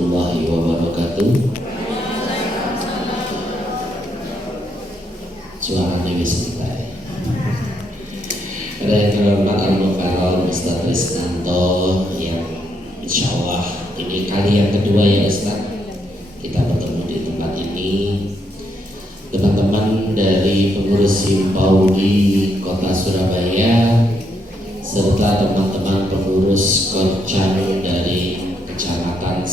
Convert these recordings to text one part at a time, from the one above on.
warahmatullahi wabarakatuh. Suaranya bisa baik. Ada yang terhormat Al-Mukarram Ustaz Risnanto yang insya Allah ini kali yang kedua ya Ustaz kita bertemu di tempat ini. Teman-teman dari pengurus Himpau di Kota Surabaya serta teman-teman pengurus Korcan dari Kecamatan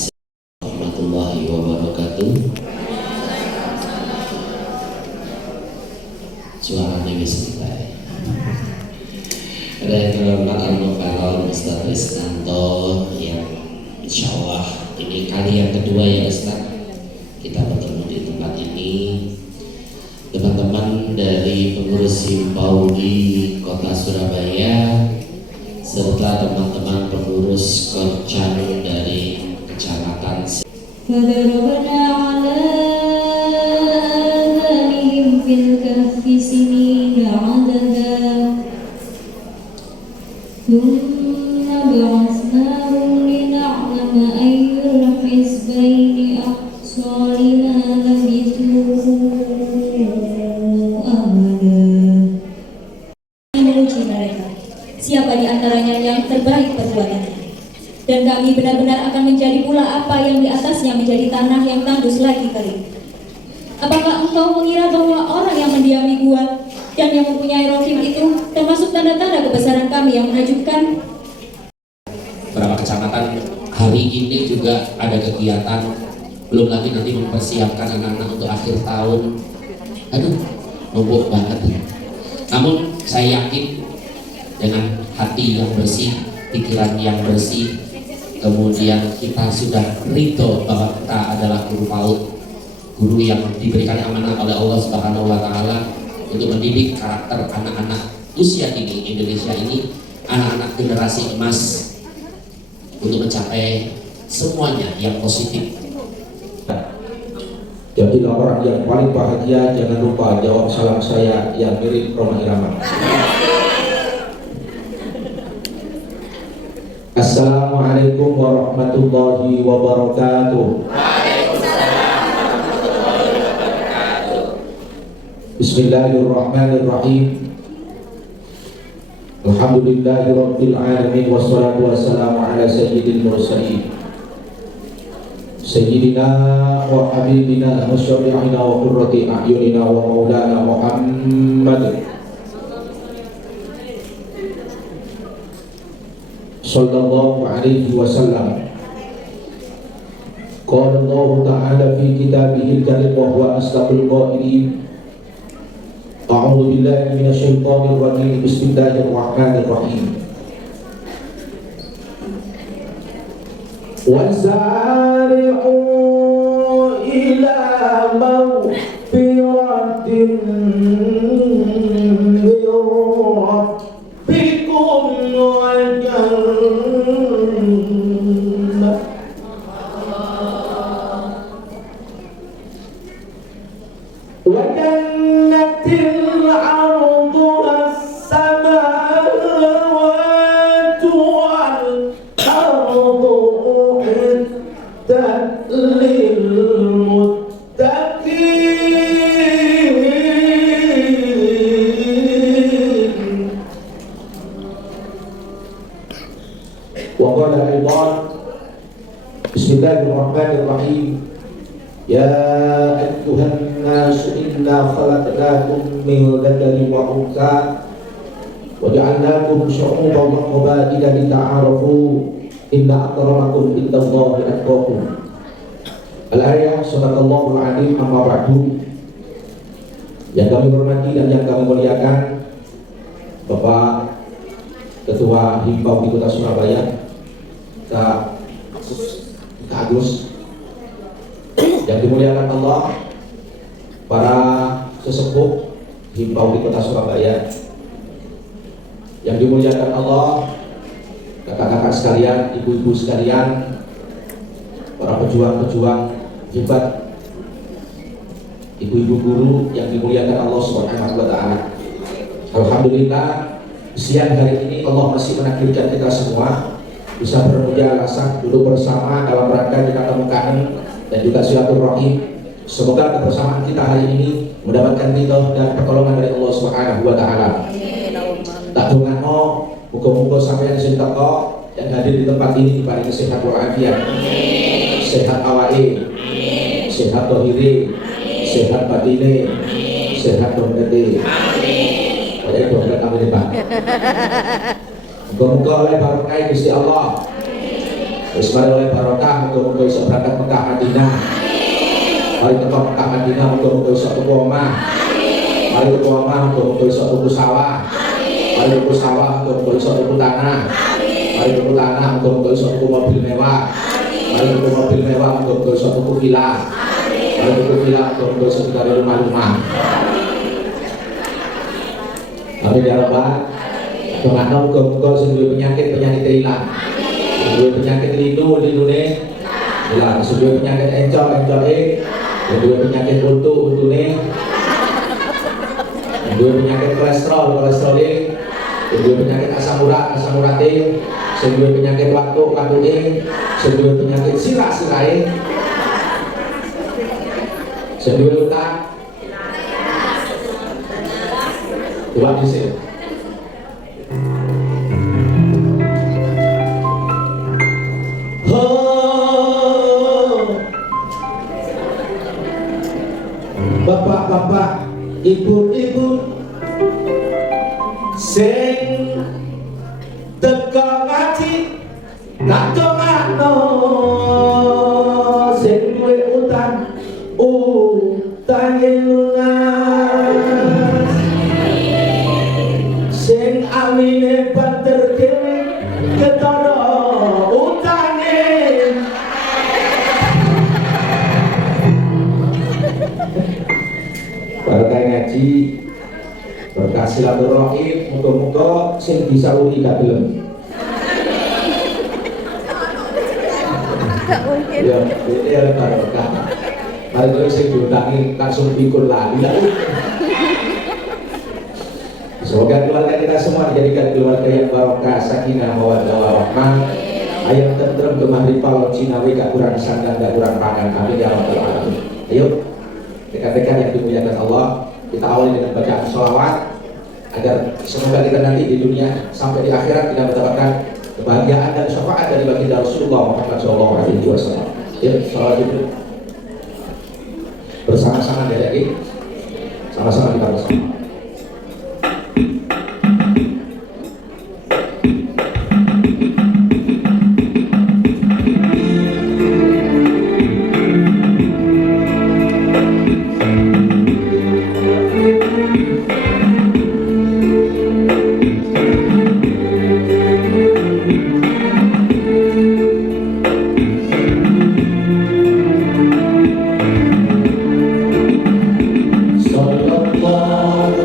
warahmatullahi wabarakatuh. Suaranya bisa baik. Ada yang terhormat Al-Mukarram Ustaz Risnanto yang insya Allah ini kali yang kedua ya Ustaz kita bertemu di tempat ini. Teman-teman dari pengurus Himpau di Kota Surabaya serta teman-teman pengurus Korcan dari Kecamatan فَضَرَبْنَا عَلَى آذَانِهِمْ فِي الْكَهْفِ سِنِينَ عَدَدًا ثُمَّ بَعَثْنَاهُمْ لِنَعْلَمَ أَيُّ الْحِزْبَيْنِ أَحْصَىٰ لِمَا لَبِثُوا أَمَدًا. Menguji mereka, siapa di antaranya yang terbaik perbuatannya. Dan kami benar-benar akan menjadi pula apa yang di atasnya menjadi tanah yang tandus lagi kali. Apakah engkau mengira bahwa orang yang mendiami gua dan yang mempunyai rohim itu termasuk tanda-tanda kebesaran kami yang menakjubkan? Beberapa kecamatan hari ini juga ada kegiatan, belum lagi nanti mempersiapkan anak-anak untuk akhir tahun. Aduh, numpuk banget. Namun saya yakin dengan hati yang bersih, pikiran yang bersih, kemudian kita sudah ridho bahwa kita adalah guru PAUD, guru yang diberikan amanah oleh Allah Subhanahu wa Ta'ala untuk mendidik karakter anak-anak usia dini Indonesia ini, anak-anak generasi emas, untuk mencapai semuanya yang positif. Jadilah orang yang paling bahagia. Jangan lupa jawab salam saya yang mirip Roma Irama. Assalamualaikum warahmatullahi wabarakatuh. Bismillahirrahmanirrahim. Alhamdulillahirabbil alamin wassalatu wassalamu ala sayyidil mursalin sayyidina wa habibina wa syafi'ina wa qurrati a'yunina wa maulana Muhammad sallallahu alaihi wasallam. Qala Allah ta'ala fi kitabihil karim wa huwa asdaqul qailin. A'udzu billahi minasyaitonir rajim. Bismillahirrahmanirrahim. Wasari'u ila maghfiratin min rabbikum wa jannah wa jannatin 'arduha as-samawati wal ardu u'iddat lil muttaqin. Wa qala aidan Bismillahirrahmanirrahim. Ya ayyuhan nas inna khalaqnakum min dzakarin wa untha wa ja'alnakum syu'uban wa qabaila lita'arafu inna akramakum indallahi atqakum. Al-ayah sadaqallahul azim. Amma ba'du. Yang kami hormati dan yang kami muliakan Bapak Ketua Himpau di Kota Surabaya, Kak Agus, yang dimuliakan Allah, para sesepuh Himpau di Kota Surabaya, yang dimuliakan Allah, kakak-kakak sekalian, ibu-ibu sekalian, para pejuang-pejuang hebat, ibu-ibu guru yang dimuliakan Allah Subhanahu wa Ta'ala. Alhamdulillah, siang hari ini Allah masih menakdirkan kita semua bisa bermuja alasan duduk bersama dalam rangka kita temukan juga silaturahim. Semoga kebersamaan kita hari ini mendapatkan ridho dan pertolongan dari Allah Subhanahu wa taala. Tak dongakno muga-muga sampeyan sing teko yang hadir di tempat ini diparingi sehat walafiat. Sehat awake, sehat dohire, sehat batine, sehat dompete. Amin. Dompet kami Pak. Muga-muga oleh barokah Gusti Allah. Wis mari oleh barokah, muga-muga iso berangkat Mekah Madinah. Mari teko Mekah Madinah, muga-muga iso tuku omah. Mari tuku omah, muga-muga iso tuku sawah. Mari tuku sawah, muga-muga iso tuku tanah. Mari tuku tanah, muga-muga iso tuku mobil mewah. Mari tuku mobil mewah, muga-muga iso tuku villa. Mari tuku villa, muga-muga iso tuku rumah-rumah. Amin ya Rabbal. Doakan muga-muga sing duwe penyakit hilang. Dua penyakit lindune hilang, dua penyakit encok-encoke, dua penyakit untune, dua penyakit kolesterol, dua penyakit asam urate, dua penyakit waktu, dua penyakit sirah-sirahe, dua utang, dua disini. Bapak-bapak, ibu-ibu sing teko ngaji tak dongakno sing duwe utange lunas sing amine banter dhewe ketara utange. Berkah ngaji, berkah silaturahim, muga-muga sing bisa uli gak gelem. Ya, ini ada berkah. Mari terus sing diutangi langsung pikul lali. Semoga keluarga kita semua dijadikan keluarga yang barokah, sakinah, mawaddah, warahmah. Ayam tentrem gemah ripal cinawi gak kurang sandang, gak kurang pangan. Amin ya rabbal alamin. Ayo. Rekan-rekan yang dimuliakan Allah, kita awali dengan bacaan sholawat agar semoga kita nanti di dunia sampai di akhirat kita mendapatkan kebahagiaan dan syafaat dari baginda Rasulullah Muhammad SAW. Ya, sholawat itu bersama-sama dari sama-sama kita bersama. Sallallahu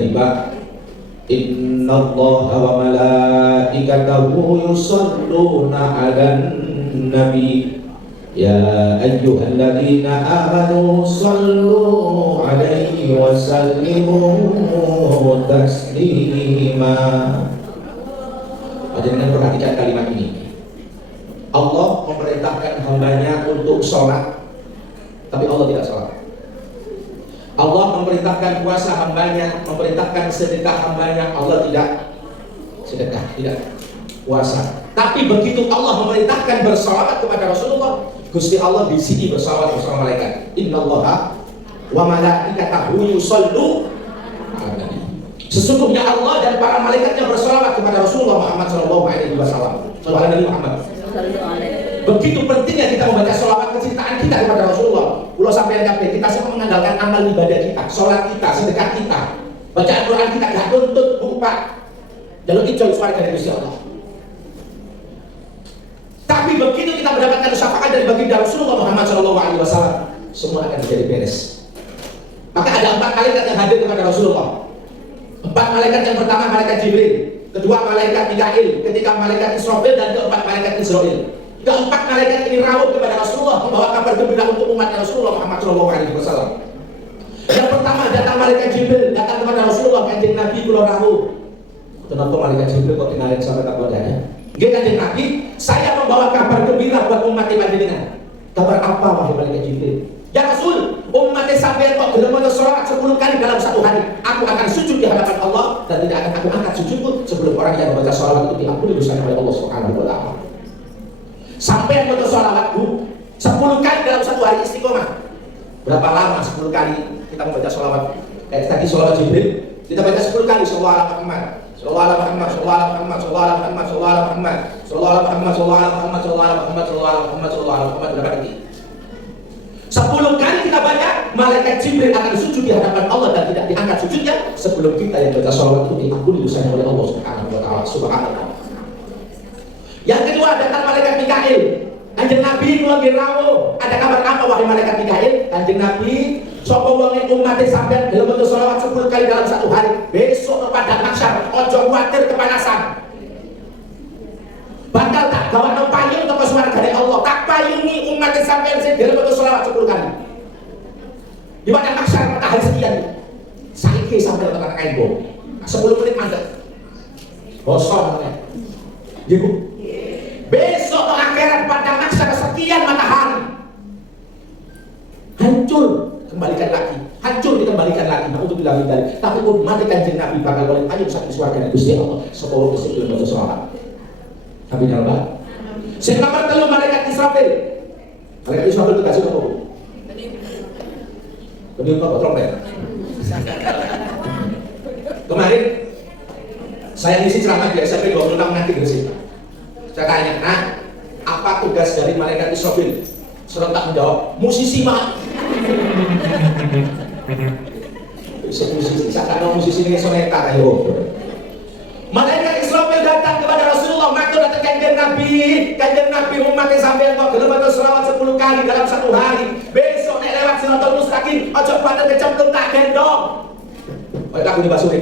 tiba innallaha wa malaikatahu yusholluna 'alan nabi ya ayyuhalladzina amanu shallu 'alaihi wa sallimu taslima. Jangan perhatikan kalimat ini. Allah memerintahkan hambanya untuk sholat, tapi Allah tidak sholat. Allah memerintahkan puasa hambanya, memerintahkan sedekah hambanya, Allah tidak sedekah, tidak puasa. Tapi begitu Allah memerintahkan bersalawat kepada Rasulullah, Gusti Allah di sini bersalawat bersama malaikat. Innallaha wa malaikatahu yusallu 'alan nabi. Sesungguhnya Allah dan para malaikatnya bersalawat kepada Rasulullah Muhammad SAW. Sallallahu alaihi Muhammad. Begitu pentingnya kita membaca sholawat kecintaan kita kepada Rasulullah. Pulau sampai kabeh kita semua mengandalkan amal ibadah kita, sholat kita, sedekah kita, bacaan Quran kita gak tuntut buka jalur hijau suara dari Gusti Allah. Tapi begitu kita mendapatkan syafaat dari baginda Rasulullah Muhammad SAW, semua akan menjadi beres. Maka ada 4 malaikat yang hadir kepada Rasulullah. 4 malaikat yang pertama malaikat Jibril, kedua malaikat Mikail, ketiga malaikat Israfil, dan keempat malaikat Israil. Keempat malaikat ini rawuh kepada Rasulullah membawa kabar gembira untuk umat Rasulullah Muhammad SAW. Yang pertama datang malaikat Jibril, datang kepada Rasulullah, kanjeng Nabi kula rawuh. Kenapa malaikat Jibril kok kenalin sama tak wadahnya? Nggih kanjeng Nabi, saya membawa kabar gembira buat umat panjenengan. Kabar apa wahai malaikat Jibril? Ya Rasul, umat sampeyan kok gelem maca selawat 10 kali dalam satu hari. Aku akan sujud di hadapan Allah dan tidak akan aku angkat sujudku sebelum orang yang membaca selawat itu diampuni dosanya oleh Allah Subhanahu wa taala. Sampai baca selawatku 10 kali dalam satu hari istiqomah. Berapa lama 10 kali kita membaca selawat? Kayak tadi selawat Jibril, kita baca 10 kali selawat Muhammad. Sallallahu alaihi Muhammad, sallallahu alaihi Muhammad, sallallahu alaihi Muhammad, sallallahu alaihi Muhammad, sallallahu alaihi Muhammad, sallallahu alaihi Muhammad, sallallahu alaihi Muhammad, sallallahu alaihi Muhammad, sallallahu alaihi Muhammad, berapa kali? 10 kali kita baca, malaikat Jibril akan sujud di hadapan Allah dan tidak diangkat sujudnya sebelum kita yang baca salawat itu diampuni dosanya oleh Allah Subhanahu wa taala. Subhanallah. Yang kedua datang malaikat Mikail. Kanjeng Nabi kula rawuh, ada kabar apa wahai malaikat Mikail? Kanjeng Nabi, sapa wong umat sampeyan gelem maca selawat 10 kali dalam satu hari, besok pada mahsyar ojo kuwatir kepanasan. Bakal tak gawa payung untuk swargane Allah, tak payungi umat sampeyan sing gelem maca selawat 10 kali. Di pada mahsyar matahari sekian. Saiki sampeyan tekan kaimbo. 10 menit mandek. Bosong ya. Ibu. Besok akhirat pada mahsyar sekian matahari. Hancur kembalikan lagi, hancur dikembalikan lagi. Nah untuk bilang tadi, tapi pun mati kanjeng Nabi bakal boleh payung sampai swarga Gusti Allah. Sepuluh Gusti Allah baca selawat. Tapi dalam sing nomor 3 malaikat Israfil. Malaikat Israfil itu kasih apa? Beliau apa trompet. Kemarin saya ngisi ceramah di SMP 26 nanti Gresik. Saya tanya, nah apa tugas dari malaikat Israfil? Serentak menjawab, musisi mah. Musisi, saya tahu musisi ini soneta ayo. Malaikat Israfil datang kepada Rasulullah, matur datang kanjeng Nabi umat sampeyan kok gelem maca selawat 10 kali dalam satu hari. Besok nek lewat Siratal Mustaqim, aja paten kecemplung tak gendong. Kaya lagu di Basuri.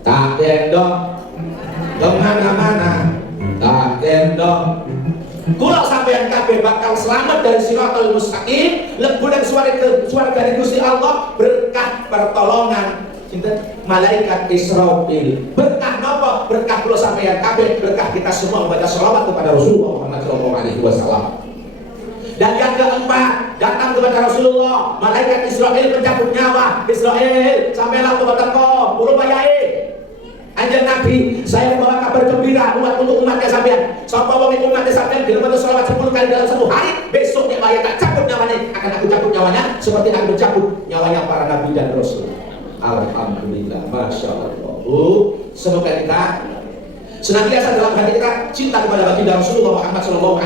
Tak gendong. Kemana-mana tak gendong. Kula sampeyan kabeh bakal selamat dari Siratal Mustaqim, lebu dan swarga dari Gusti Allah berkah pertolongan malaikat Israfil. Berkah napa? Berkah kula sampeyan kabeh, berkah kita semua membaca selawat kepada Rasulullah Muhammad SAW. Dan yang keempat, datang kepada Rasulullah malaikat Israfil pencabut nyawa. Israfil, sampailah ke batangko, urung wayahe. Anjir Nabi, saya membawa kabar gembira untuk umatnya sampean. Sapa wong umatnya sampean gelem maca selawat 10 kali dalam satu hari, besok nek wayah tak cabut nyawanya, akan aku cabut nyawanya seperti aku mencabut nyawanya para nabi dan rasul. Alhamdulillah, masya Allah. Semoga kita senantiasa dalam hati kita cinta kepada baginda Rasulullah Muhammad SAW.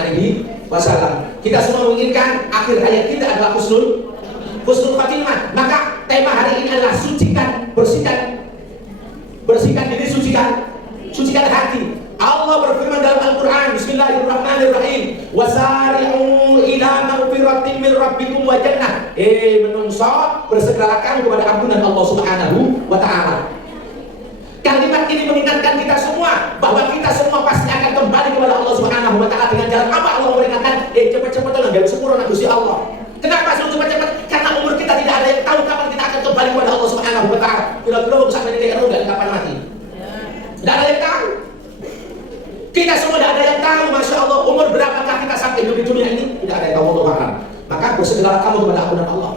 Kita semua menginginkan akhir hayat kita adalah husnul khatimah. Maka tema hari ini adalah sucikan, bersihkan diri, sucikan hati. Allah berfirman dalam Al-Quran, Bismillahirrahmanirrahim, Wasari'u ila maghfiratin min rabbikum wa jannah. Menungso bersegeralah kamu kepada ampunan Allah Subhanahu wa taala. Kalimat ini mengingatkan kita semua bahwa kita semua pasti akan kembali kepada Allah Subhanahu wa taala. Dengan jalan apa Allah meringatkan? Cepat-cepat lah gawe sepuro nang Gusti Allah. Kenapa suruh cepat-cepat? Karena umur kita tidak ada yang tahu kapan kita akan kembali kepada Allah Subhanahu wa taala. Kira-kira sampai ini enggak kapan mati. Tidak ada yang tahu. Kita semua tidak ada yang tahu, Masya Allah, umur berapakah kita sampai hidup di dunia ini? Tidak ada yang tahu untuk makan. Maka bersegeralah kamu kepada ampunan Allah.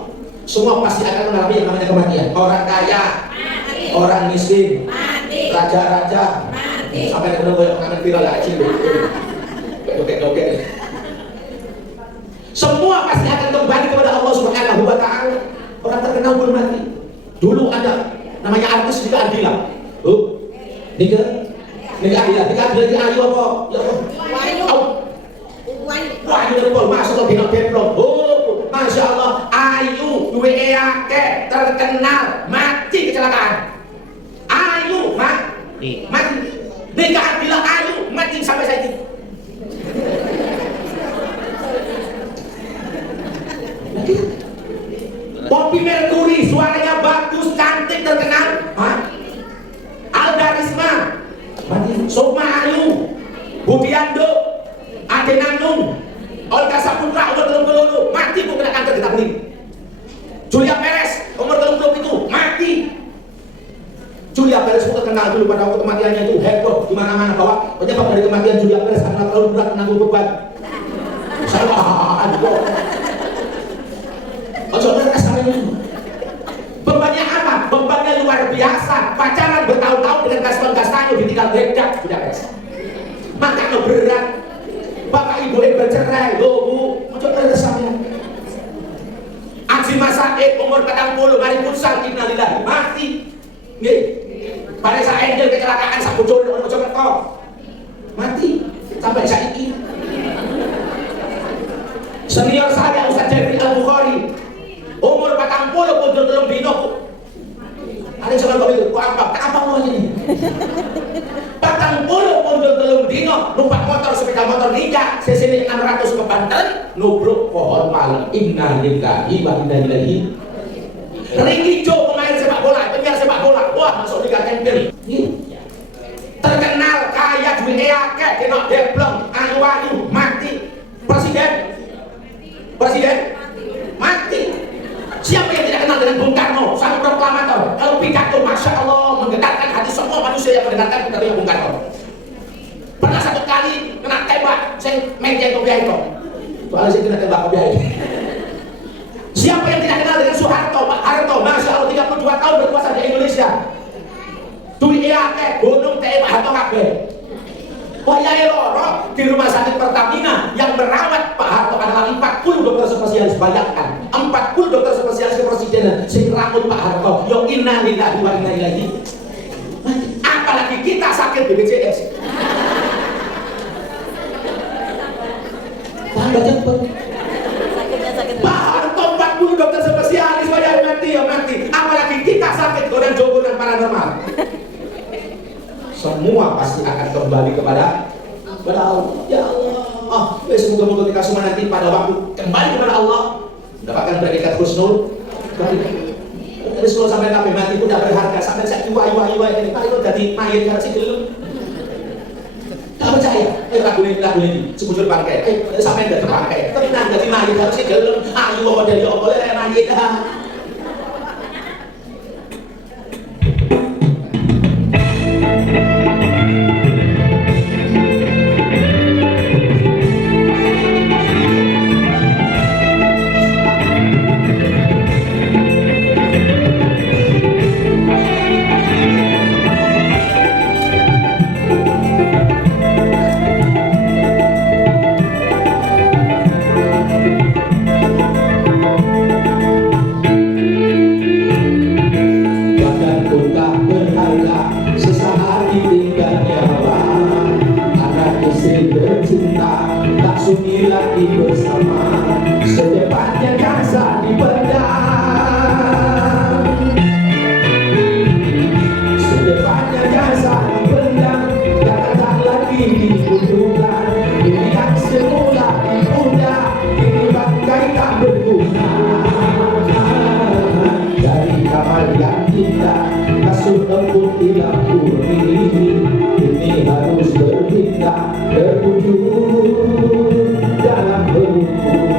Semua pasti akan mengalami yang namanya kematian. Orang kaya, mati. Orang miskin, mati. Raja-raja, mati. Sampai ada yang mengalami viral aja. Doket-doket. Semua pasti akan kembali kepada Allah Subhanahu wa taala. Orang terkenal pun mati. Dulu ada namanya artis Nika Ardila. Nika Ardila di Ayu apa? Ya apa? Wahyu Nepal, Masya Allah, bintang-bintang. Masya Allah, Ayu duwe eyake terkenal mati kecelakaan. Ayu mati. Nika Ardila Ayu mati sampai saat ini. Poppy Mercury suaranya bagus, cantik, terkenal. Alda Risma, Sukma Ayu, Budiando, Ade Nanung, Olga Saputra umur 30 mati bu kena kanker kita beli. Julia Perez umur 30 itu mati. Julia Perez itu terkenal dulu pada waktu kematiannya itu heboh di mana-mana bahwa penyebab dari kematian Julia Perez karena terlalu berat menanggung beban. Salah, bebannya apa? Bebannya luar biasa. Pacaran bertahun-tahun dengan Gaston Castanyo ditinggal bedak tidak beres. Makanya berat. Bapak ibu bercerai, bu, coba resapnya. Aji Masaid umur 40 hari punsal innalillahi mati. Nggih. Vanessa Angel kecelakaan sak bojone ono Mojokerto. Mati sampai saiki. Senior saya Ustaz Jeffrey Al-Bukhari umur 40 pun belum dino. Ada yang sama itu, kok apa mau ini? 40 pun belum dino, numpak motor sepeda motor Ninja, cc 600 ke Banten, nubruk pohon malam. Inna lillahi wa inna ilaihi. Ricky Jo pemain sepak bola, penyiar sepak bola, wah masuk Liga Champions. Terkenal kaya duit eake, kena deblong, ayu-ayu, mati. Presiden mati. Siapa yang tidak kenal dengan Bung Karno, sang proklamator? Kalau pidato, Masya Allah, menggetarkan hati semua manusia yang mendengarkan pidato Bung Karno. Pernah satu kali kena tembak, saya main kopi itu. Soalnya saya kena tembak kopi itu. Siapa yang tidak kenal dengan Soeharto, Pak Harto? Masya Allah, 32 tahun berkuasa di Indonesia. Duit eake, gunung TE Pak Harto kabeh. Wayai loro di rumah sakit Pertamina yang merawat Pak Harto adalah 40 dokter spesialis. Bayangkan 40 dokter spesialis kepresidenan sing rambut Pak Harto. Yo inna lillahi wa inna ilaihi. Apalagi kita sakit BPJS. Tambah cepet. Pak Harto 40 dokter spesialis wayai mati ya mati. Apalagi kita sakit godaan-jogodan paranormal. Semua pasti akan kembali kepada Allah. Ya Allah, semoga-moga kita semua nanti pada waktu kembali kepada Allah mendapatkan predikat husnul. Dari 10 sampai 6 mati pun tidak berharga. Sampai saya iwa ini Pak itu jadi mayat kan sih dulu. Tak percaya? Lagu ini sebujur bangkai. Sampai tidak terbangkai. Tapi nanti jadi mayat harus sih dulu. Ayo dari Allah mayat. berpindah, kasur empuk di lampu ini harus berpindah, terwujud dalam berukuni.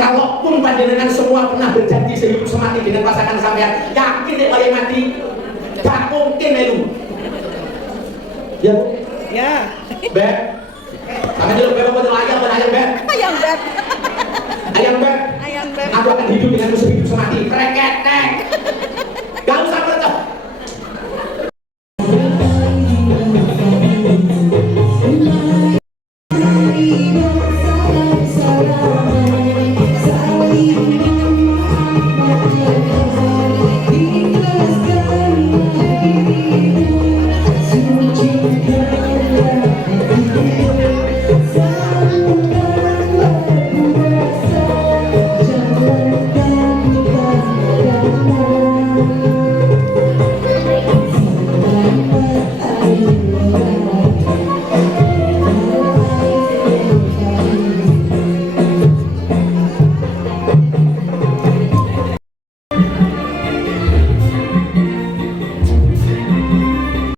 Kalaupun panjenengan semua pernah berjanji sehidup semati dengan pasangan sampean, yakin deh bayang mati, gak mungkin lu. Ya, Ya. Beb, kami dulu beb betul ayam Beb. Ayam beb. Ayam Beb. Ayam beb. Aku akan hidup denganmu sehidup semati. Kreket.